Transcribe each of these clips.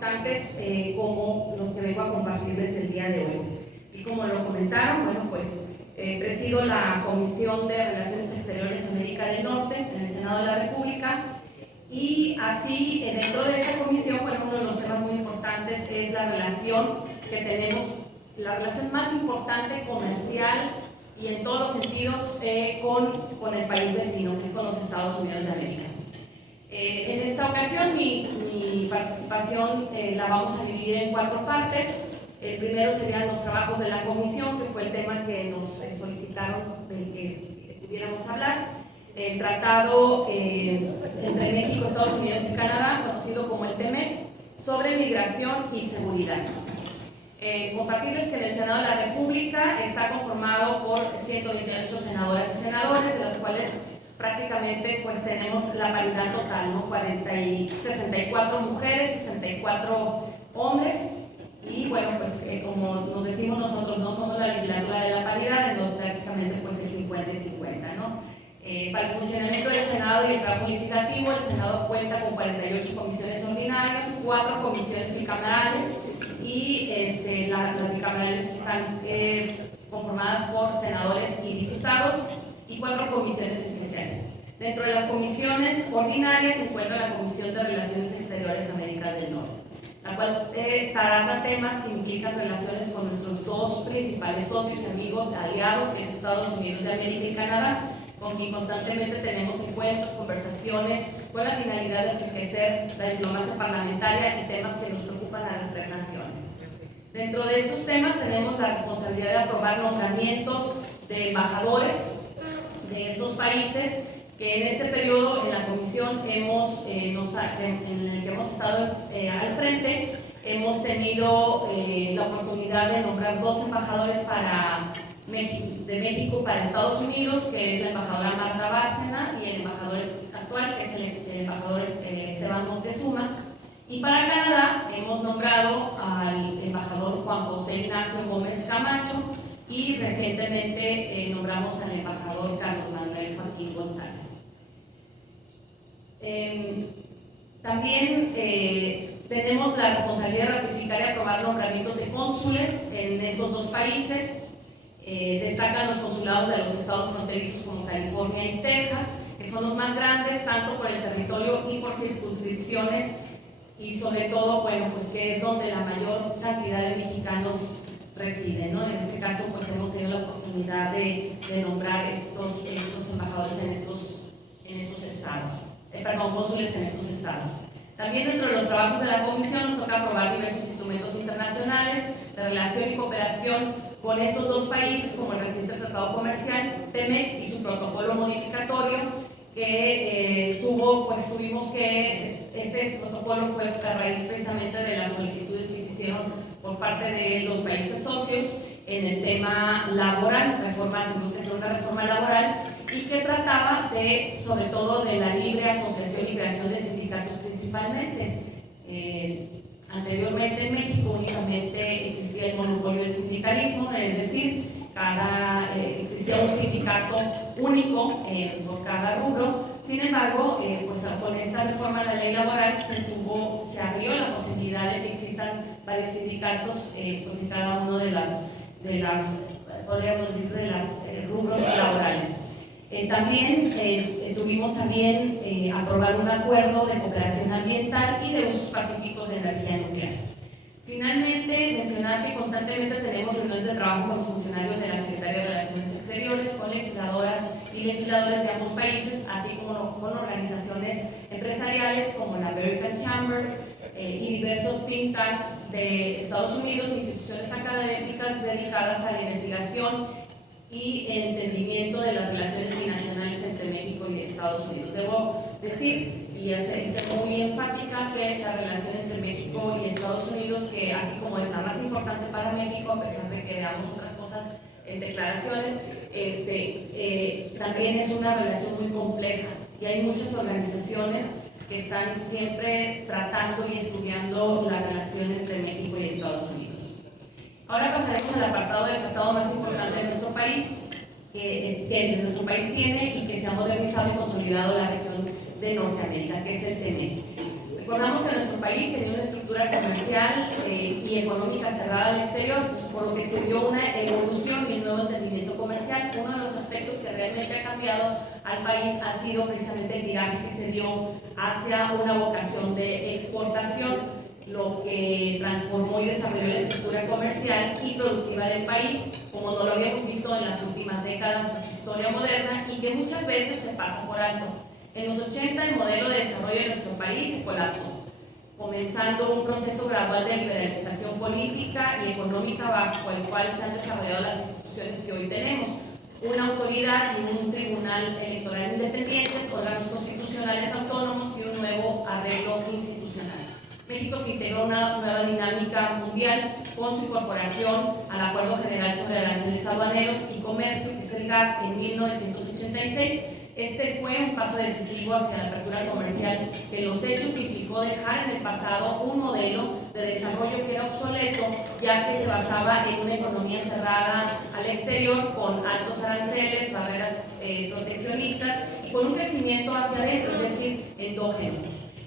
importantes como los que vengo a compartirles el día de hoy. Y como lo comentaron, bueno, pues presido la Comisión de Relaciones Exteriores América del Norte en el Senado de la República, y así dentro de esa comisión, bueno, uno de los temas muy importantes es la relación que tenemos, la relación más importante comercial y en todos los sentidos con el país vecino, que es con los Estados Unidos de América. En esta ocasión mi participación la vamos a dividir en 4 partes. El primero serían los trabajos de la comisión, que fue el tema que nos solicitaron del que pudiéramos hablar. El tratado entre México, Estados Unidos y Canadá, conocido como el TEMEC, sobre migración y seguridad. Compartirles que en el Senado de la República está conformado por 128 senadoras y senadores, de las cuales prácticamente pues tenemos la paridad total, ¿no? 64 mujeres, 64 hombres, y bueno, pues como nos decimos nosotros, no somos la legislatura de la paridad, en donde prácticamente pues el 50 y 50, ¿no? Para el funcionamiento del Senado y el trabajo legislativo, el Senado cuenta con 48 comisiones ordinarias, 4 comisiones bicamerales, y las bicamerales están conformadas por senadores y diputados, y 4 comisiones especiales. Dentro de las comisiones ordinarias se encuentra la Comisión de Relaciones Exteriores América del Norte, la cual trata temas que implican relaciones con nuestros 2 principales socios, amigos, aliados, que es Estados Unidos de América y Canadá, con quien constantemente tenemos encuentros, conversaciones, con la finalidad de enriquecer la diplomacia parlamentaria y temas que nos preocupan a las 3 naciones. Dentro de estos temas tenemos la responsabilidad de aprobar nombramientos de embajadores de estos países, que en este periodo en la comisión en el que hemos estado al frente, hemos tenido la oportunidad de nombrar 2 embajadores de México para Estados Unidos, que es la embajadora Marta Bárcena, y el embajador actual, que es el embajador Esteban Montezuma. Y para Canadá hemos nombrado al embajador Juan José Ignacio Gómez Camacho, y recientemente nombramos al embajador Carlos Manuel Joaquín González. También tenemos la responsabilidad de ratificar y aprobar nombramientos de cónsules en estos 2 países. Destacan los consulados de los estados fronterizos como California y Texas, que son los más grandes, tanto por el territorio y por circunscripciones, y sobre todo, bueno, pues que es donde la mayor cantidad de mexicanos residen, ¿no? En este caso, pues hemos tenido la oportunidad de nombrar estos embajadores en estos estados, cónsules en estos estados. También dentro de los trabajos de la comisión nos toca aprobar diversos instrumentos internacionales de relación y cooperación con estos 2 países, como el reciente Tratado Comercial, TEMEC, y su protocolo modificatorio, que este protocolo fue a raíz precisamente de las solicitudes que se hicieron por parte de los países socios en el tema laboral, tuvimos que hacer una reforma laboral, y que trataba sobre todo de la libre asociación y creación de sindicatos principalmente. Anteriormente en México únicamente existía el monopolio del sindicalismo, es decir, existía un sindicato único por cada rubro. Sin embargo, pues con esta reforma a la ley laboral se abrió la posibilidad de que existan varios sindicatos pues en cada uno de las podríamos decir, de las rubros laborales. También tuvimos aprobar un acuerdo de cooperación ambiental y de usos pacíficos de energía nuclear. Finalmente, mencionar que constantemente tenemos reuniones de trabajo con los funcionarios de la Secretaría de Relaciones Exteriores, con legisladoras y legisladores de ambos países, así como con organizaciones empresariales como la American Chambers y diversos think tanks de Estados Unidos, instituciones académicas dedicadas a la investigación y entendimiento de las relaciones binacionales entre México y Estados Unidos. Debo decir y ser muy enfática que la relación entre México y Estados Unidos, que así como es la más importante para México, a pesar de que veamos otras cosas en declaraciones, también es una relación muy compleja, y hay muchas organizaciones que están siempre tratando y estudiando la relación entre México y Estados Unidos. Ahora pasaremos al apartado del tratado más importante de nuestro país, que nuestro país tiene y que se ha modernizado y consolidado la región de Norteamérica, que es el TEMEC. Recordamos que nuestro país tenía una estructura comercial y económica cerrada al exterior, por lo que se dio una evolución y un nuevo entendimiento comercial. Uno de los aspectos que realmente ha cambiado al país ha sido precisamente el viraje que se dio hacia una vocación de exportación, lo que transformó y desarrolló la estructura comercial y productiva del país, como no lo habíamos visto en las últimas décadas de su historia moderna y que muchas veces se pasa por alto. En los 80 el modelo de desarrollo de nuestro país se colapsó, comenzando un proceso gradual de liberalización política y económica bajo el cual se han desarrollado las instituciones que hoy tenemos. Una autoridad y un tribunal electoral independientes, órganos constitucionales autónomos y un nuevo arreglo institucional. México se integró una nueva dinámica mundial con su incorporación al Acuerdo General sobre Aranceles Aduaneros y Comercio, que es el GATT, en 1986. Este fue un paso decisivo hacia la apertura comercial que en los hechos implicó dejar en el pasado un modelo de desarrollo que era obsoleto, ya que se basaba en una economía cerrada al exterior con altos aranceles, barreras proteccionistas y con un crecimiento hacia adentro, es decir, endógeno.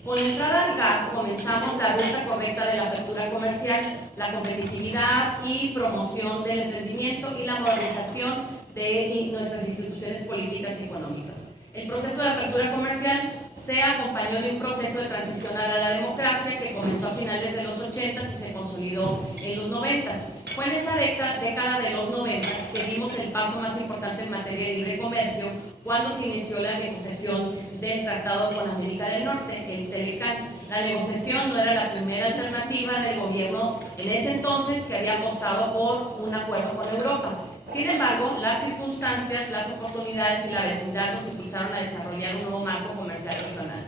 Con la entrada al GATT comenzamos la ruta correcta de la apertura comercial, la competitividad y promoción del emprendimiento y la modernización de nuestras instituciones políticas y económicas. El proceso de apertura comercial se acompañó de un proceso de transición a la democracia que comenzó a finales de los 80 y se consolidó en los 90. Fue en esa década de los 90 que dimos el paso más importante en materia de libre comercio cuando se inició la negociación del tratado con América del Norte, el TELECAN. La negociación no era la primera alternativa del gobierno en ese entonces que había apostado por un acuerdo con Europa. Sin embargo, las circunstancias, las oportunidades y la vecindad nos impulsaron a desarrollar un nuevo marco comercial regional.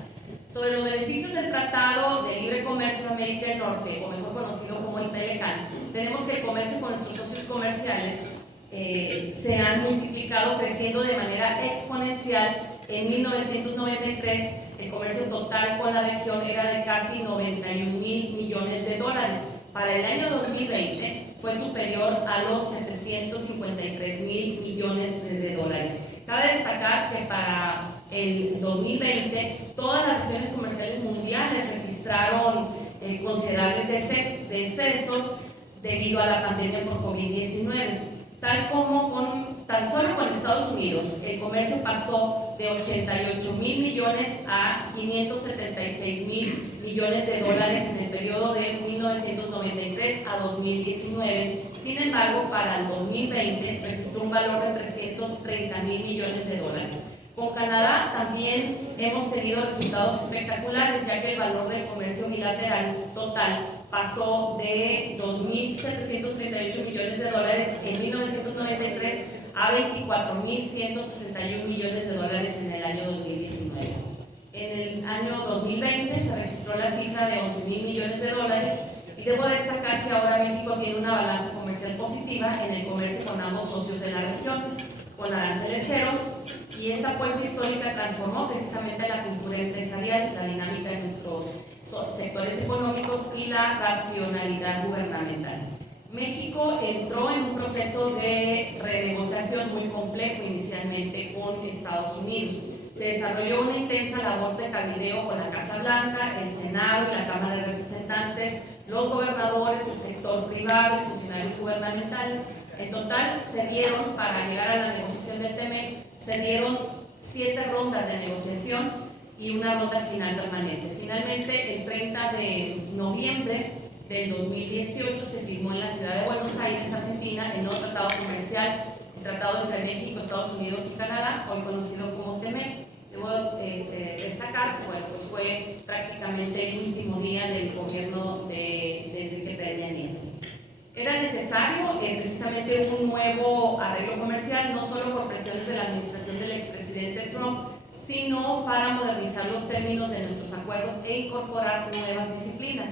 Sobre los beneficios del Tratado de Libre Comercio de América del Norte, o mejor conocido como el TELECAN, tenemos que el comercio con nuestros socios comerciales se han multiplicado, creciendo de manera exponencial. En 1993, el comercio total con la región era de casi 91 mil millones de dólares. Para el año 2020 fue superior a los 753 mil millones de dólares. Cabe destacar que para el 2020 todas las regiones comerciales mundiales registraron considerables decesos debido a la pandemia por COVID-19. Tan solo con Estados Unidos, el comercio pasó de 88 mil millones a 576 mil millones de dólares en el periodo de 1993 a 2019. Sin embargo, para el 2020 registró un valor de 330 mil millones de dólares. Con Canadá también hemos tenido resultados espectaculares, ya que el valor del comercio bilateral total pasó de 2.738 millones de dólares en 1993 a 24.161 millones de dólares en el año 2019. En el año 2020 se registró la cifra de 11.000 millones de dólares y debo destacar que ahora México tiene una balanza comercial positiva en el comercio con ambos socios de la región, con aranceles ceros, y esta apuesta histórica transformó precisamente la cultura empresarial, la dinámica de nuestros sectores económicos y la racionalidad gubernamental. México entró en un proceso de renegociación muy complejo inicialmente con Estados Unidos. Se desarrolló una intensa labor de cabildeo con la Casa Blanca, el Senado y la Cámara de Representantes, los gobernadores, el sector privado y funcionarios gubernamentales. En total se dieron, para llegar a la negociación del TEMEC, se dieron 7 rondas de negociación y una ronda final permanente. Finalmente, el 30 de noviembre del 2018 se firmó en la ciudad de Buenos Aires, Argentina, el nuevo tratado comercial, el tratado entre México, Estados Unidos y Canadá, hoy conocido como TEMEC. Debo destacar que pues fue prácticamente el último día del gobierno de Enrique Peña Nieto. Era necesario precisamente un nuevo arreglo comercial, no solo por presiones de la administración del expresidente Trump, sino para modernizar los términos de nuestros acuerdos e incorporar nuevas disciplinas.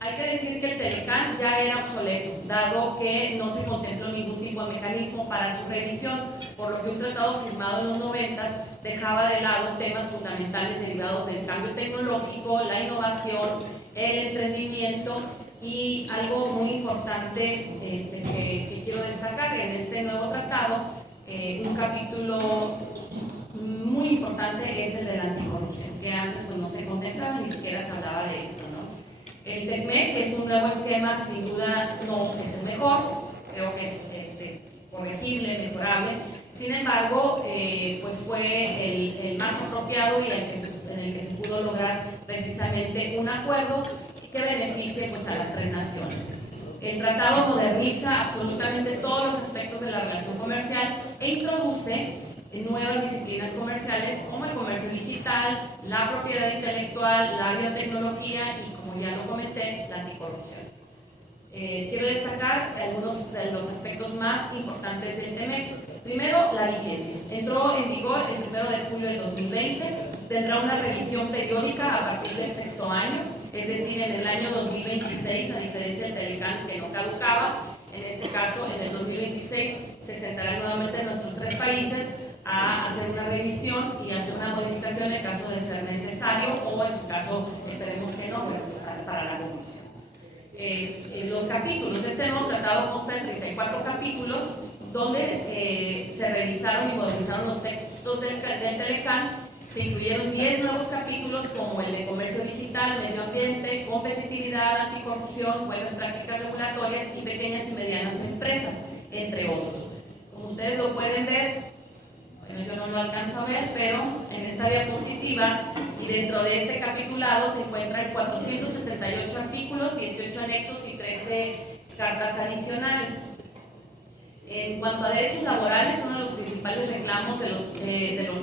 Hay que decir que el TELECAN ya era obsoleto, dado que no se contempló ningún tipo de mecanismo para su revisión, por lo que un tratado firmado en los 90 dejaba de lado temas fundamentales derivados del cambio tecnológico, la innovación, el emprendimiento y algo muy importante que quiero destacar en este nuevo tratado, un capítulo muy importante es el de la anticorrupción, que antes pues no se contemplaba, ni siquiera se hablaba de esto, ¿no? El TECMEC, que es un nuevo esquema, sin duda no es el mejor, creo que es corregible, mejorable. Sin embargo, pues fue el más apropiado y en el que se pudo lograr precisamente un acuerdo que beneficie pues a las tres naciones. El tratado moderniza absolutamente todos los aspectos de la relación comercial e introduce nuevas disciplinas comerciales como el comercio digital, la propiedad intelectual, la biotecnología y, como ya lo comenté, la anticorrupción. Quiero destacar algunos de los aspectos más importantes del TEMEC. Primero, la vigencia. Entró en vigor el 1 de julio de 2020, tendrá una revisión periódica a partir del 6º año, es decir, en el año 2026, a diferencia del Telecán que no caducaba. En este caso, en el 2026 se sentarán nuevamente nuestros tres países a hacer una revisión y hacer una modificación en caso de ser necesario, o en su caso, esperemos que no, pero pues, para la conclusión. Los capítulos, este nuevo tratado consta de 34 capítulos donde se revisaron y modernizaron los textos del Telecán. Se incluyeron 10 nuevos capítulos como el de comercio digital, medio ambiente, competitividad, anticorrupción, buenas prácticas regulatorias y pequeñas y medianas empresas, entre otros. Como ustedes lo pueden ver, bueno, yo no lo alcanzo a ver, pero en esta diapositiva y dentro de este capitulado se encuentran 478 artículos, 18 anexos y 13 cartas adicionales. En cuanto a derechos laborales, uno de los principales reclamos de los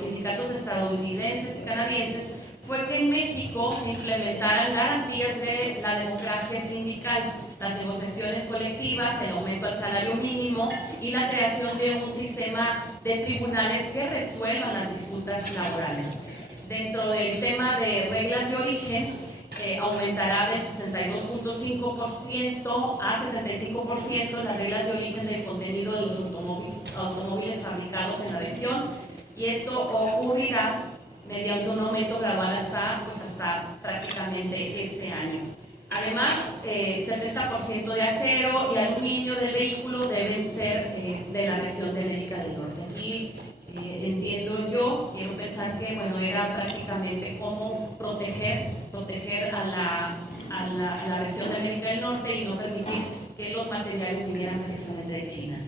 sindicatos estadounidenses y canadienses fue que en México se implementaran garantías de la democracia sindical, las negociaciones colectivas, el aumento al salario mínimo y la creación de un sistema de tribunales que resuelvan las disputas laborales. Dentro del tema de reglas de origen, aumentará del 62.5% a 75% las reglas de origen del contenido de los automóviles fabricados en la región, y esto ocurrirá mediante un aumento gradual hasta prácticamente este año. Además, 70% de acero y aluminio del vehículo deben ser de la región de América del Norte. Y entiendo yo, quiero pensar que bueno, era prácticamente cómo proteger a la región de América del Norte y no permitir que los materiales vinieran precisamente de China.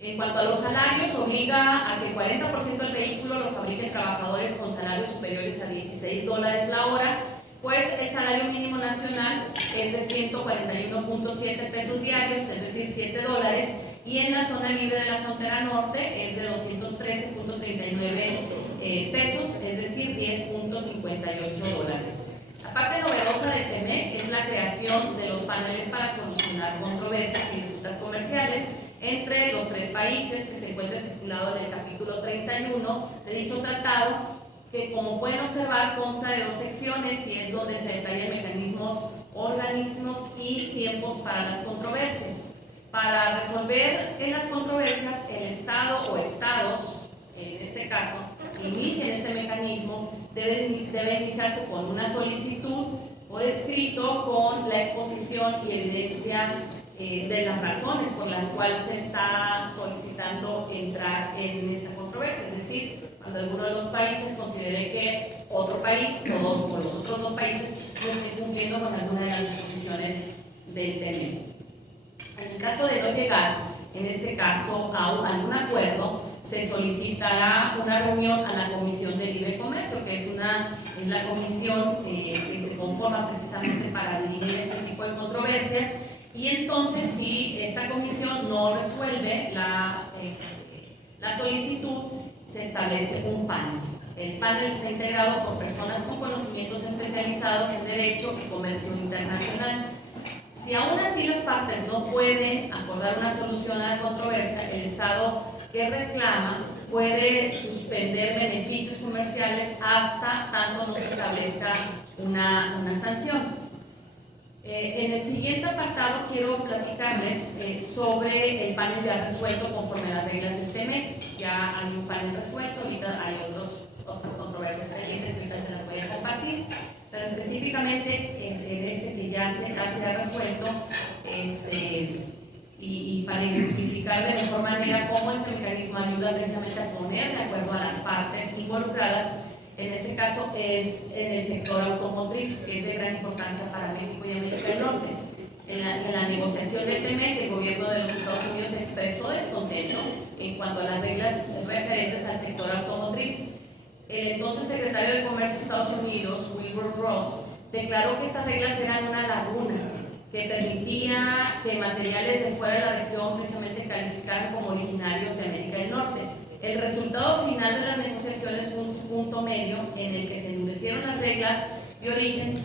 En cuanto a los salarios, obliga a que 40% del vehículo lo fabriquen trabajadores con salarios superiores a $16 la hora, pues el salario mínimo nacional es de 141.7 pesos diarios, es decir, $7, y en la zona libre de la frontera norte es de 213.39 pesos, es decir, $10.58. La parte novedosa del TEMEC es la creación de los paneles para solucionar controversias y disputas comerciales entre los tres países, que se encuentra estipulado en el capítulo 31 de dicho tratado, que como pueden observar consta de 2 secciones y es donde se detallan mecanismos, organismos y tiempos para las controversias. Para resolver en las controversias, el Estado o estados, en este caso, inician este mecanismo, debe iniciarse con una solicitud por escrito con la exposición y evidencia de las razones por las cuales se está solicitando entrar en esta controversia, es decir, cuando alguno de los países considere que otro país o los otros dos países no estén cumpliendo con alguna de las disposiciones del TEMEC. En el caso de no llegar, en este caso, a algún acuerdo, se solicitará una reunión a la Comisión de Libre Comercio, que es la comisión que se conforma precisamente para dirimir este tipo de controversias, y entonces si esta comisión no resuelve la solicitud, se establece un panel. El panel está integrado por personas con conocimientos especializados en Derecho y Comercio Internacional. Si aún así las partes no pueden acordar una solución a la controversia, el Estado que reclama puede suspender beneficios comerciales hasta tanto no se establezca una sanción. En el siguiente apartado quiero platicarles sobre el panel ya resuelto conforme a las reglas del TEMEC. Ya hay un panel resuelto, ahorita hay otras controversias pendientes que ahorita se las voy a compartir, pero específicamente en este que ya se ha resuelto, y para ejemplificar de mejor manera cómo este mecanismo ayuda precisamente a poner de acuerdo a las partes involucradas. En este caso es en el sector automotriz, que es de gran importancia para México y América del Norte. En la negociación del TEMEC, el gobierno de los Estados Unidos expresó descontento en cuanto a las reglas referentes al sector automotriz. El entonces secretario de Comercio de Estados Unidos, Wilbur Ross, declaró que estas reglas eran una laguna que permitía que materiales de fuera de la región precisamente calificaran como originarios de América del Norte. El resultado final de las negociaciones fue un punto medio en el que se endurecieron las reglas de origen,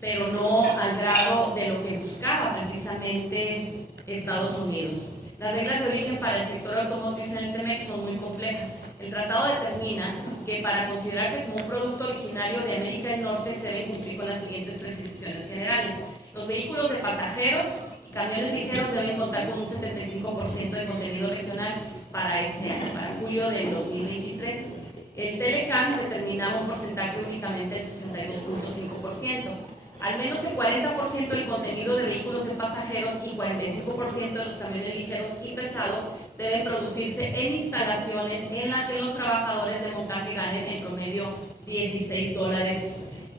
pero no al grado de lo que buscaba precisamente Estados Unidos. Las reglas de origen para el sector automotriz en el TEMEC son muy complejas. El tratado determina que para considerarse como un producto originario de América del Norte se debe cumplir con las siguientes prescripciones generales. Los vehículos de pasajeros y camiones ligeros deben contar con un 75% de contenido regional para este año, para julio del 2023. El Telecam determinaba un porcentaje únicamente del 62.5%. Al menos el 40% del contenido de vehículos de pasajeros y 45% de los camiones ligeros y pesados deben producirse en instalaciones en las que los trabajadores de montaje ganen en promedio $16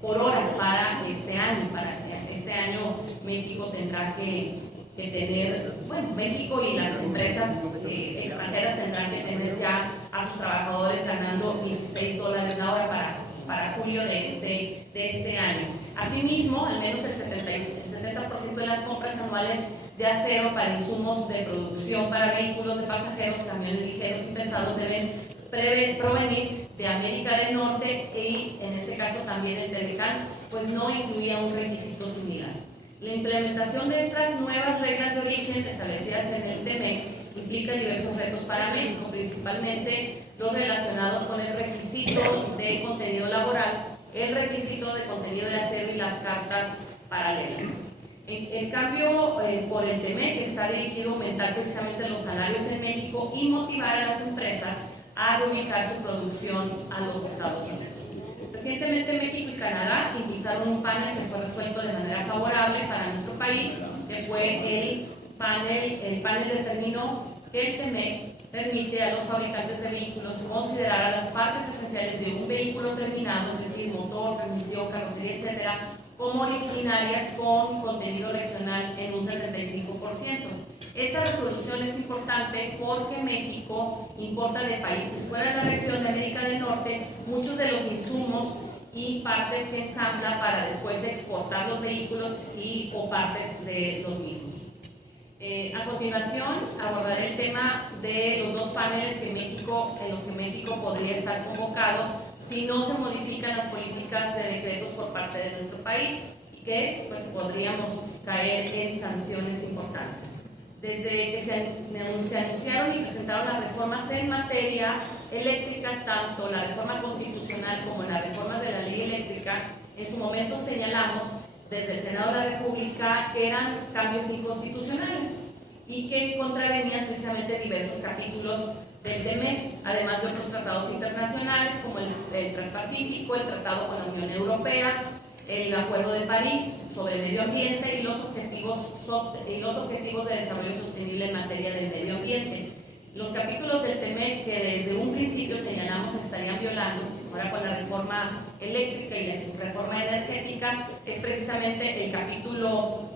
por hora para este año. Para este año México tendrá que tener, bueno, México y las empresas extranjeras tendrán que tener ya a sus trabajadores ganando $16 la hora para julio de este año. Asimismo, al menos el 70% de las compras anuales de acero para insumos de producción para vehículos de pasajeros, camiones ligeros y pesados deben provenir de América del Norte y en este caso también el Telecam, pues no incluía un requisito similar. La implementación de estas nuevas reglas de origen establecidas en el TEMEC implica diversos retos para México, principalmente los relacionados con el requisito de contenido laboral, el requisito de contenido de acero y las cartas paralelas. El cambio por el TEMEC está dirigido a aumentar precisamente los salarios en México y motivar a las empresas a reubicar su producción a los Estados Unidos. Recientemente México y Canadá impulsaron un panel que fue resuelto de manera favorable para nuestro país, que fue el panel determinó que el TEMEC permite a los fabricantes de vehículos considerar a las partes esenciales de un vehículo terminado, es decir, motor, transmisión, carrocería, etcétera, como originarias con contenido regional en un 75%. Esta resolución es importante porque México importa de países fuera de la región de América del Norte muchos de los insumos y partes que ensambla para después exportar los vehículos o partes de los mismos. A continuación abordaré el tema de los dos paneles en los que México podría estar convocado si no se modifican las políticas de decretos por parte de nuestro país y que pues, podríamos caer en sanciones importantes. Desde que se anunciaron y presentaron las reformas en materia eléctrica, tanto la reforma constitucional como la reforma de la ley eléctrica, en su momento señalamos desde el Senado de la República que eran cambios inconstitucionales y que contravenían precisamente diversos capítulos del TEMEC, además de otros tratados internacionales como el Transpacífico, el Tratado con la Unión Europea, el Acuerdo de París sobre el medio ambiente y los objetivos de desarrollo sostenible en materia del medio ambiente. Los capítulos del TEMEC que desde un principio señalamos estarían violando, ahora con la reforma eléctrica y la reforma energética, es precisamente el capítulo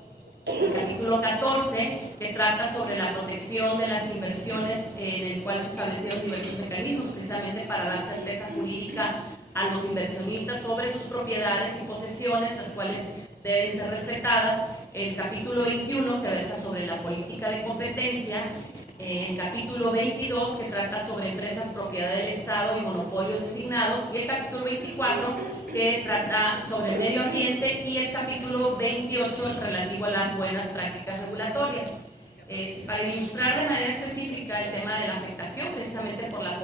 14, que trata sobre la protección de las inversiones, en el cual se establecieron diversos mecanismos precisamente para dar certeza jurídica a los inversionistas sobre sus propiedades y posesiones, las cuales deben ser respetadas. El capítulo 21, que versa sobre la política de competencia. El capítulo 22, que trata sobre empresas propiedad del Estado y monopolios designados. Y el capítulo 24, que trata sobre el medio ambiente. Y el capítulo 28, relativo a las buenas prácticas regulatorias. Para ilustrar de manera específica el tema de la afectación, precisamente por la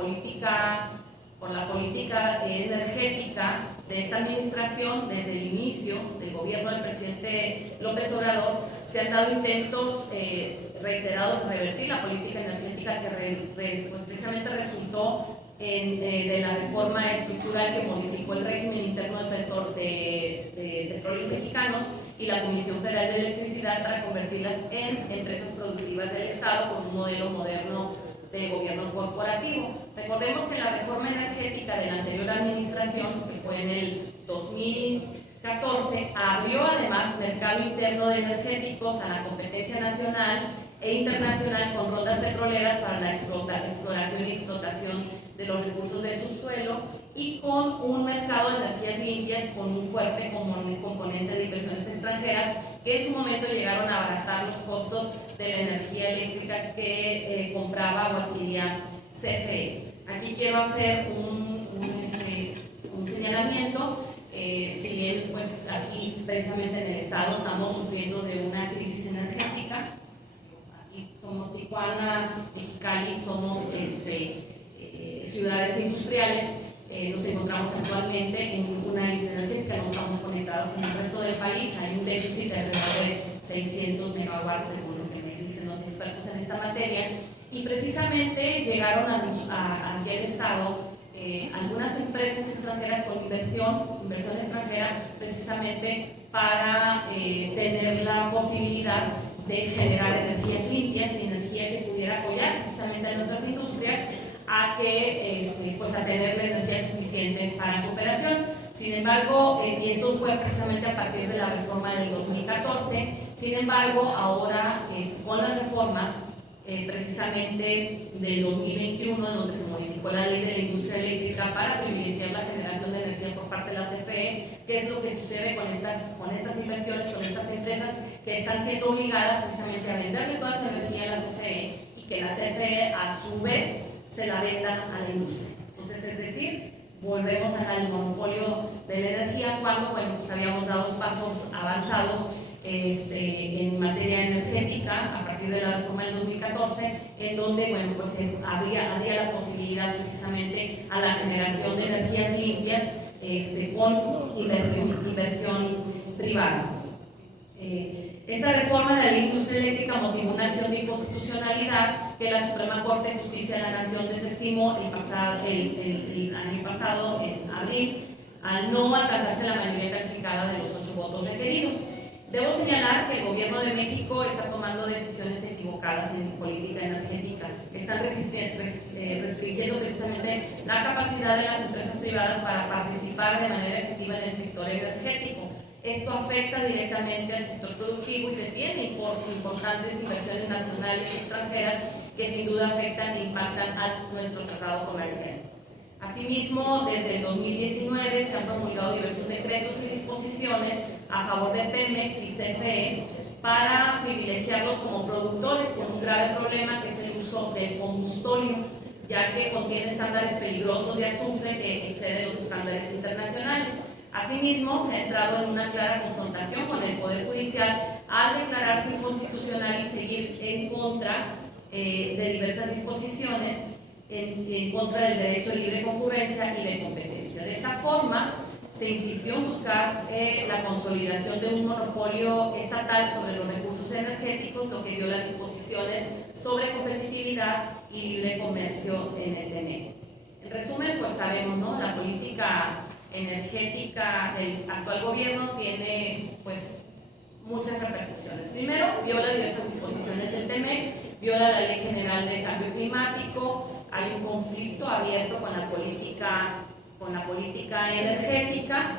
política energética de esta administración, desde el inicio del gobierno del presidente López Obrador, se han dado intentos reiterados de revertir la política energética que pues precisamente resultó de la reforma estructural que modificó el régimen interno de petróleos mexicanos y la Comisión Federal de Electricidad para convertirlas en empresas productivas del Estado con un modelo moderno de gobierno corporativo. Recordemos que la reforma energética de la anterior administración, que fue en el 2014, abrió además mercado interno de energéticos a la competencia nacional e internacional con rondas petroleras para la exploración y explotación de los recursos del subsuelo y con un mercado de energías limpias con un fuerte componente de inversiones extranjeras que en su momento llegaron a abaratar los costos de la energía eléctrica que compraba o adquiría CFE. Aquí quiero hacer un señalamiento. Si bien pues aquí precisamente en el estado estamos sufriendo de una crisis energética, aquí somos Tijuana, Mexicali, somos ciudades industriales, nos encontramos actualmente en una crisis energética, no estamos conectados con el resto del país, hay un déficit de alrededor de 600 megawatts según lo que me dicen los expertos en esta materia, y precisamente llegaron a aquel estado algunas empresas extranjeras con inversión extranjera precisamente para tener la posibilidad de generar energías limpias y energía que pudiera apoyar precisamente a nuestras industrias a que pues a tener la energía suficiente para su operación. Sin embargo, y esto fue precisamente a partir de la reforma del 2014, sin embargo, ahora con las reformas precisamente del 2021, donde se modificó la ley de la industria eléctrica para privilegiar la generación de energía por parte de la CFE, ¿qué es lo que sucede con estas inversiones, con estas empresas que están siendo obligadas precisamente a venderle toda su energía a la CFE y que la CFE a su vez se la venda a la industria? Entonces, es decir, volvemos al monopolio de la energía cuando, bueno, pues habíamos dado pasos avanzados en materia energética a partir de la reforma del 2014, en donde, bueno, pues habría la posibilidad precisamente a la generación de energías limpias con inversión privada. Esta reforma de la ley de industria eléctrica motivó una acción de inconstitucionalidad que la Suprema Corte de Justicia de la Nación desestimó el año pasado, en abril, al no alcanzarse la mayoría calificada de los 8 votos requeridos. Debo señalar que el Gobierno de México está tomando decisiones equivocadas en política energética. Están restringiendo precisamente la capacidad de las empresas privadas para participar de manera efectiva en el sector energético. Esto afecta directamente al sector productivo y detiene importantes inversiones nacionales y extranjeras que sin duda afectan e impactan a nuestro tratado comercial. Asimismo, desde el 2019 se han promulgado diversos decretos y disposiciones a favor de Pemex y CFE para privilegiarlos como productores con un grave problema que es el uso del combustóleo, ya que contiene estándares peligrosos de azufre que exceden los estándares internacionales. Asimismo, se ha entrado en una clara confrontación con el Poder Judicial al declararse inconstitucional y seguir en contra de diversas disposiciones en contra del derecho a libre concurrencia y de competencia. De esta forma, se insistió en buscar la consolidación de un monopolio estatal sobre los recursos energéticos, lo que viola disposiciones sobre competitividad y libre comercio en el TEMEC. En resumen, pues sabemos, ¿no? La política energética del actual gobierno tiene pues muchas repercusiones. Primero, viola diversas disposiciones del TEMEC, viola la Ley General de Cambio Climático, hay un conflicto abierto con la política energética,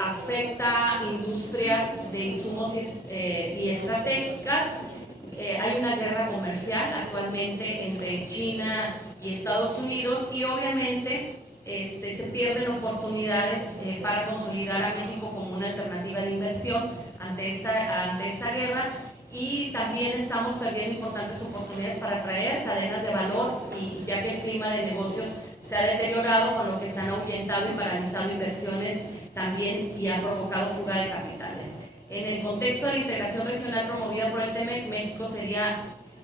afecta industrias de insumos y estratégicas, hay una guerra comercial actualmente entre China y Estados Unidos y obviamente se pierden oportunidades para consolidar a México como una alternativa de inversión ante esta guerra. Y también estamos perdiendo importantes oportunidades para atraer cadenas de valor, y ya que el clima de negocios se ha deteriorado, con lo que se han ahuyentado y paralizado inversiones también y ha provocado fuga de capitales. En el contexto de la integración regional promovida por el TEMEC, México sería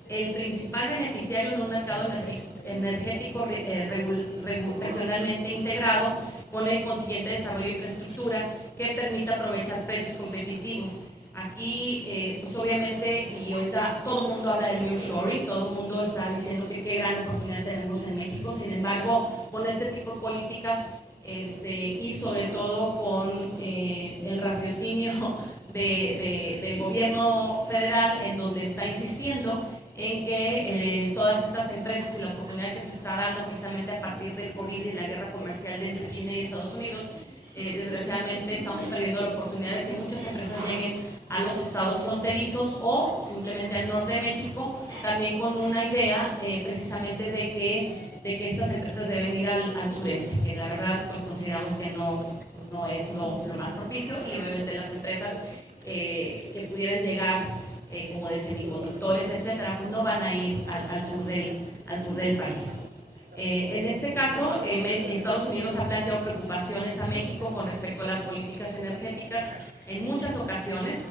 el principal beneficiario en un mercado energético regionalmente integrado, con el consiguiente desarrollo de infraestructura que permita aprovechar precios competitivos. Aquí, pues obviamente, y ahorita todo el mundo habla de nearshoring, todo el mundo está diciendo que qué gran oportunidad tenemos en México. Sin embargo, con este tipo de políticas y sobre todo con el raciocinio del gobierno federal, en donde está insistiendo en que todas estas empresas y las oportunidades que se está dando precisamente a partir del COVID y la guerra comercial entre China y Estados Unidos, desgraciadamente estamos perdiendo la oportunidad de que muchas empresas lleguen a los estados fronterizos o simplemente al norte de México, también con una idea precisamente de que estas empresas deben ir al sureste, que la verdad pues consideramos que no es lo más propicio, y obviamente las empresas que pudieran llegar como de semiconductores, etcétera, pues no van a ir al sur del país. En este caso, Estados Unidos ha planteado preocupaciones a México con respecto a las políticas energéticas en muchas ocasiones,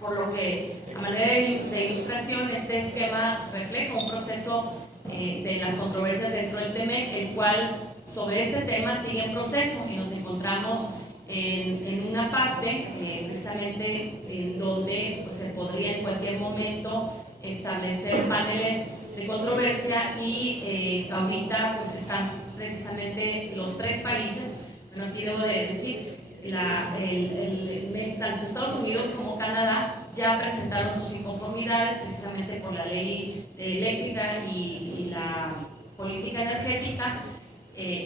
por lo que, a manera de ilustración, este esquema refleja un proceso de las controversias dentro del TEMEC, el cual sobre este tema sigue en proceso, y nos encontramos en una parte precisamente en donde pues, se podría en cualquier momento establecer paneles de controversia, y ahorita pues están precisamente los tres países, pero aquí debo de decir, tanto Estados Unidos como Canadá ya presentaron sus inconformidades precisamente por la ley eléctrica y la política energética.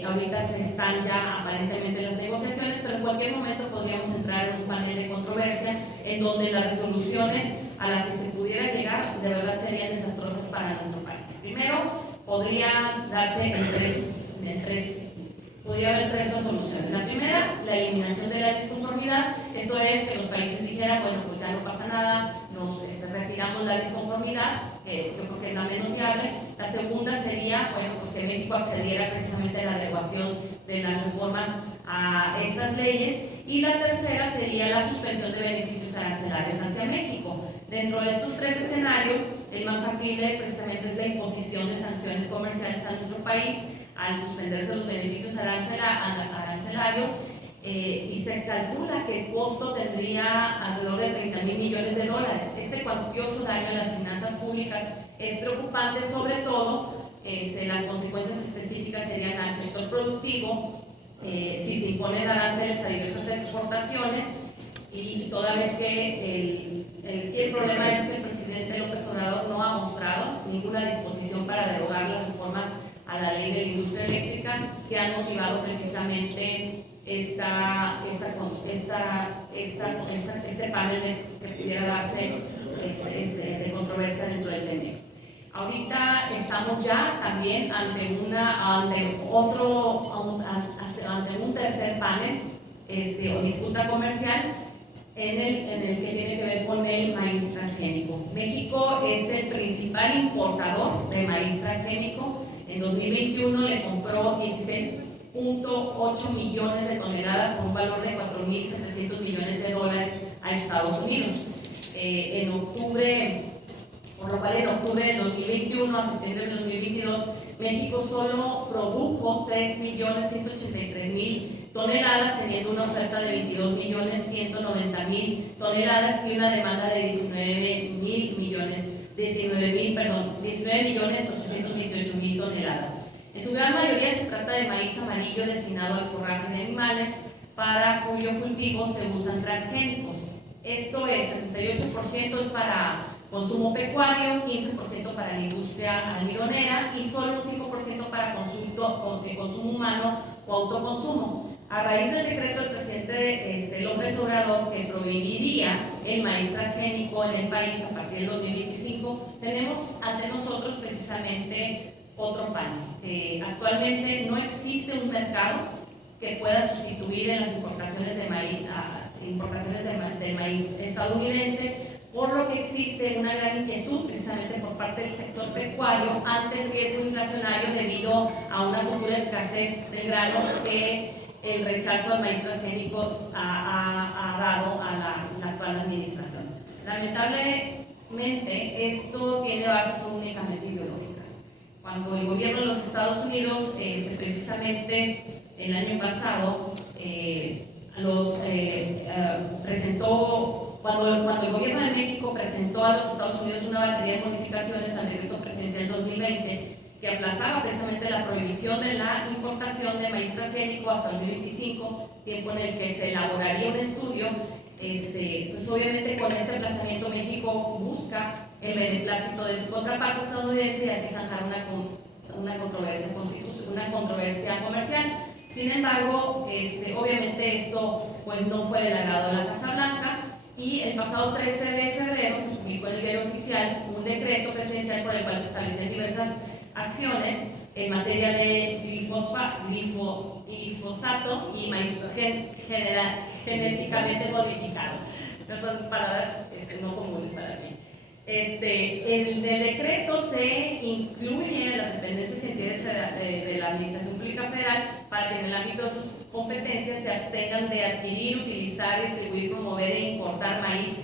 Ahorita se están ya aparentemente las negociaciones, pero en cualquier momento podríamos entrar en un panel de controversia en donde las resoluciones a las que se pudiera llegar de verdad serían desastrosas para nuestro país. Primero, podría darse podría haber tres soluciones. La primera, la eliminación de la disconformidad. Esto es que los países dijeran, bueno, pues ya no pasa nada, nos retiramos la disconformidad, que yo creo que es la menos viable. La segunda sería, bueno, pues que México accediera precisamente a la adecuación de las reformas a estas leyes. Y la tercera sería la suspensión de beneficios arancelarios hacia México. Dentro de estos tres escenarios, el más factible precisamente es la imposición de sanciones comerciales a nuestro país al suspenderse los beneficios arancelarios, y se calcula que el costo tendría alrededor de 30,000 millones de dólares. Este cuantioso daño a las finanzas públicas es preocupante, sobre todo las consecuencias específicas serían al sector productivo, si se imponen aranceles a diversas exportaciones, y toda vez que el problema es que el presidente López Obrador no ha mostrado ninguna disposición para derogar las reformas a la ley de la industria eléctrica que han motivado precisamente este panel que pudiera darse de controversia dentro del TEMEC. Ahorita estamos ya también ante un tercer panel o disputa comercial en el que tiene que ver con el maíz transgénico. México es el principal importador de maíz transgénico. En 2021 le compró 16.8 millones de toneladas con un valor de 4.700 millones de dólares a Estados Unidos. Por lo cual en octubre de 2021 a septiembre de 2022, México solo produjo 3.183.000 toneladas, teniendo una oferta de 22.190.000 toneladas y una demanda de 19.828.000 toneladas. En su gran mayoría se trata de maíz amarillo destinado al forraje de animales, para cuyo cultivo se usan transgénicos. Esto es, 78% es para consumo pecuario, 15% para la industria almidonera y solo un 5% para consumo humano o autoconsumo. A raíz del decreto del presidente López Obrador, que prohibiría el maíz transgénico en el país a partir del 2025, tenemos ante nosotros precisamente otro panel. Actualmente no existe un mercado que pueda sustituir en las importaciones de maíz estadounidense, por lo que existe una gran inquietud precisamente por parte del sector pecuario ante el riesgo inflacionario debido a una futura escasez del grano que el rechazo al maíz transgénico ha dado a la actual administración. Lamentablemente, esto tiene bases únicamente ideológicas. Cuando el gobierno de los Estados Unidos, precisamente el año pasado, cuando el gobierno de México presentó a los Estados Unidos una batería de modificaciones al decreto presidencial 2020 que aplazaba precisamente la prohibición de la importación de maíz transgénico hasta el 2025, tiempo en el que se elaboraría un estudio, pues obviamente con este emplazamiento México busca el beneplácito de su contraparte estadounidense y así zanjar una controversia comercial. Sin embargo, obviamente esto pues no fue del agrado de la Casa Blanca, y el pasado 13 de febrero se publicó en el Diario Oficial un decreto presidencial por el cual se establecen diversas acciones en materia de glifosato y maíz genéticamente modificado. Estas son palabras no comunes para mí. En el decreto se incluye las dependencias y entidades de la Administración Pública Federal para que en el ámbito de sus competencias se abstengan de adquirir, utilizar, distribuir, promover e importar maíz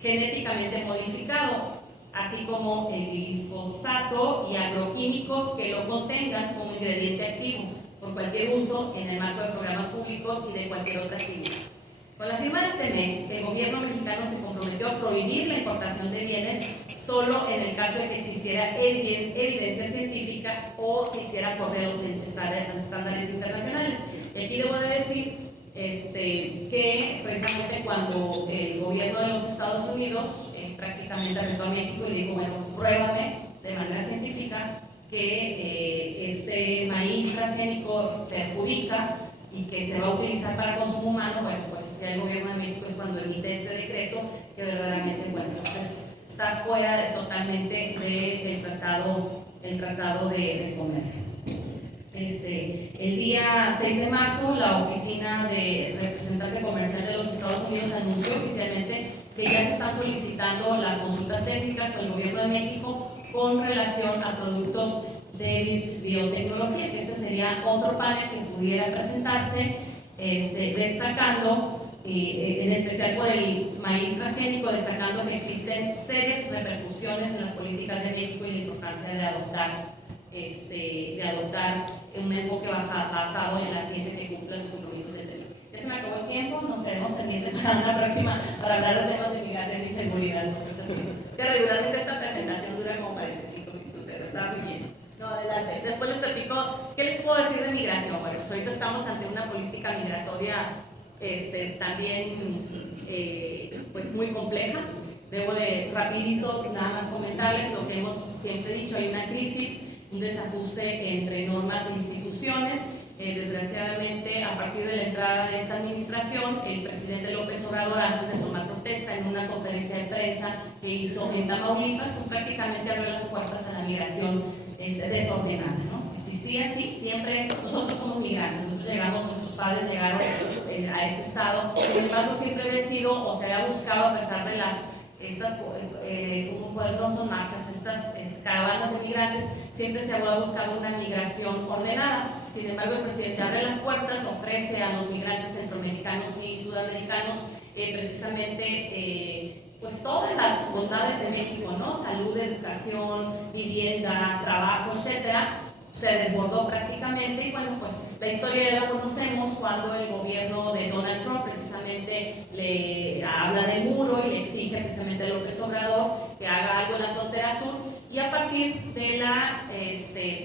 genéticamente modificado, así como el glifosato y agroquímicos que lo contengan como ingrediente activo, por cualquier uso en el marco de programas públicos y de cualquier otra actividad. Con la firma del TEMEC, el gobierno mexicano se comprometió a prohibir la importación de bienes solo en el caso de que existiera evidencia científica o se hiciera por los estándares internacionales. Y aquí debo de decir que precisamente cuando el gobierno de los Estados Unidos prácticamente retó a México y le dijo, bueno, pruébame de manera científica que este maíz transgénico perjudica y que se va a utilizar para consumo humano, bueno, pues ya el gobierno de México es cuando emite este decreto que verdaderamente, bueno, entonces está fuera totalmente del tratado de comercio. El día 6 de marzo, la Oficina de Representante Comercial de los Estados Unidos anunció oficialmente que ya se están solicitando las consultas técnicas con el gobierno de México con relación a productos de biotecnología, que este sería otro panel que pudiera presentarse, destacando, en especial por el maíz transgénico, destacando que existen serias repercusiones en las políticas de México y la importancia de adoptar un enfoque basado en la ciencia que cumpla los compromisos del tema. Ya se me acabó el tiempo, nos quedamos pendientes para una próxima para hablar de temas de migración y seguridad. Que regularmente esta presentación dura como 45 minutos, pero está muy bien. No, adelante. Después les platico, ¿qué les puedo decir de migración? Bueno, pues ahorita estamos ante una política migratoria también pues muy compleja. Debo de rapidito nada más comentarles lo que hemos siempre dicho, hay una crisis, un desajuste entre normas e instituciones. Desgraciadamente, a partir de la entrada de esta administración, el presidente López Obrador, antes de tomar protesta en una conferencia de prensa que hizo en Tamaulipas, pues prácticamente abrió las puertas a la migración desordenada, ¿no? Existía, sí, siempre, nosotros somos migrantes, nosotros llegamos, nuestros padres llegaron a este estado, sin embargo siempre había sido, o se había buscado, a pesar de no son marchas, estas caravanas de migrantes, siempre se había buscado una migración ordenada. Sin embargo, el presidente abre las puertas, ofrece a los migrantes centroamericanos y sudamericanos precisamente pues todas las bondades de México, ¿no? Salud, educación, vivienda, trabajo, etcétera. Se desbordó prácticamente y bueno, pues la historia ya la conocemos cuando el gobierno de Donald Trump precisamente le habla del muro y le exige precisamente a López Obrador que haga algo en la frontera sur, y a partir de la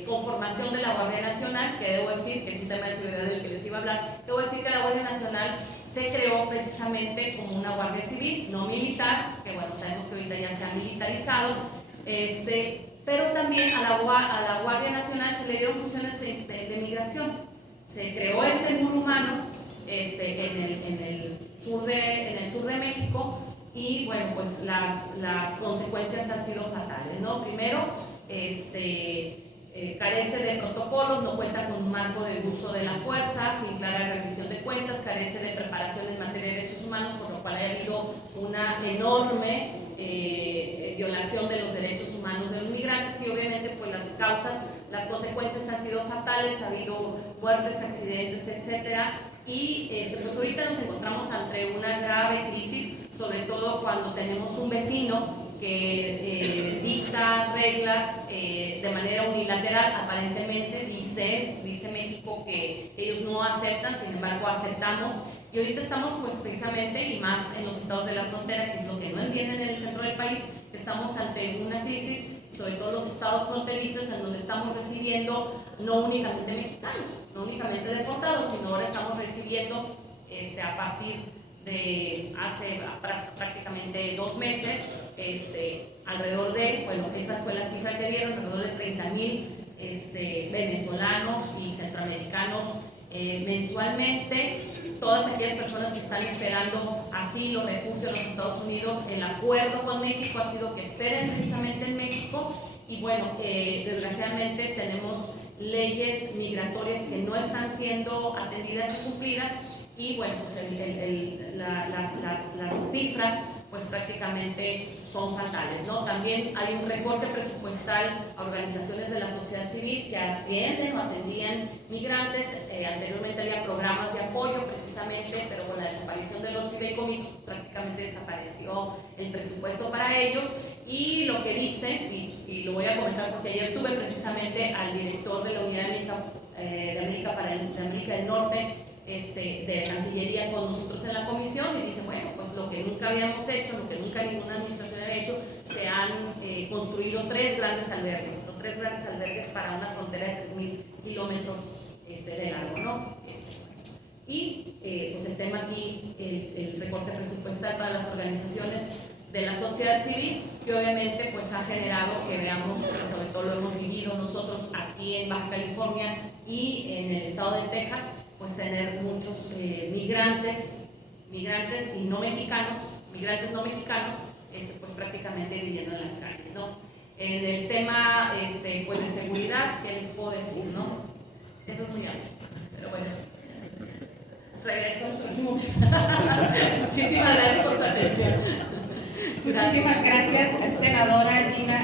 conformación de la Guardia Nacional, que debo decir que es un tema de seguridad del que les iba a hablar, debo decir que la Guardia Nacional se creó precisamente como una Guardia Civil, no militar, que bueno, sabemos que ahorita ya se ha militarizado, pero también a la Guardia Nacional se le dieron funciones de migración. Se creó este muro humano en el sur de México, y bueno, pues las consecuencias han sido fatales, ¿no? Primero, carece de protocolos, no cuenta con un marco de uso de la fuerza, sin clara rendición de cuentas, carece de preparación en materia de derechos humanos, por lo cual ha habido una enorme violación de los derechos humanos de los migrantes, y obviamente pues las consecuencias han sido fatales, ha habido muertes, accidentes, etcétera. Y pues ahorita nos encontramos ante una grave crisis, sobre todo cuando tenemos un vecino que dicta reglas de manera unilateral, aparentemente dice México que ellos no aceptan, sin embargo aceptamos, y ahorita estamos pues precisamente, y más en los estados de la frontera, que es lo que no entienden en el centro del país, estamos ante una crisis, sobre todo los estados fronterizos, en donde estamos recibiendo no únicamente mexicanos, no únicamente deportados, sino ahora estamos recibiendo a partir de hace prácticamente 2 meses, alrededor de, bueno, esa fue la cifra que dieron, alrededor de 30,000 venezolanos y centroamericanos mensualmente. Todas aquellas personas que están esperando asilo, refugio en los Estados Unidos, el acuerdo con México ha sido que esperen precisamente en México. Y bueno, desgraciadamente tenemos leyes migratorias que no están siendo atendidas y cumplidas, y bueno, pues las cifras pues prácticamente son fatales, ¿no? También hay un recorte presupuestal a organizaciones de la sociedad civil que atienden o atendían migrantes. Anteriormente había programas de apoyo precisamente, pero con la desaparición de los fideicomisos prácticamente desapareció el presupuesto para ellos. Y lo que dicen, y lo voy a comentar porque ayer tuve precisamente al director de la Unidad de América del Norte, de Cancillería, con nosotros en la comisión, y dice, bueno, pues lo que nunca habíamos hecho, lo que nunca ninguna administración había hecho, se han construido 3 grandes albergues para una frontera de 3,000 kilómetros de largo, ¿no? Y pues el tema aquí, el recorte presupuestal para las organizaciones de la sociedad civil, que obviamente pues ha generado que veamos, sobre todo lo hemos vivido nosotros aquí en Baja California y en el estado de Texas, pues tener muchos migrantes y no mexicanos, pues prácticamente viviendo en las calles, ¿no? En el tema pues de seguridad, ¿qué les puedo decir, no? Eso es muy amplio, pero bueno, regreso al próximo. Muchísimas gracias por su atención. Muchísimas gracias, senadora Gina.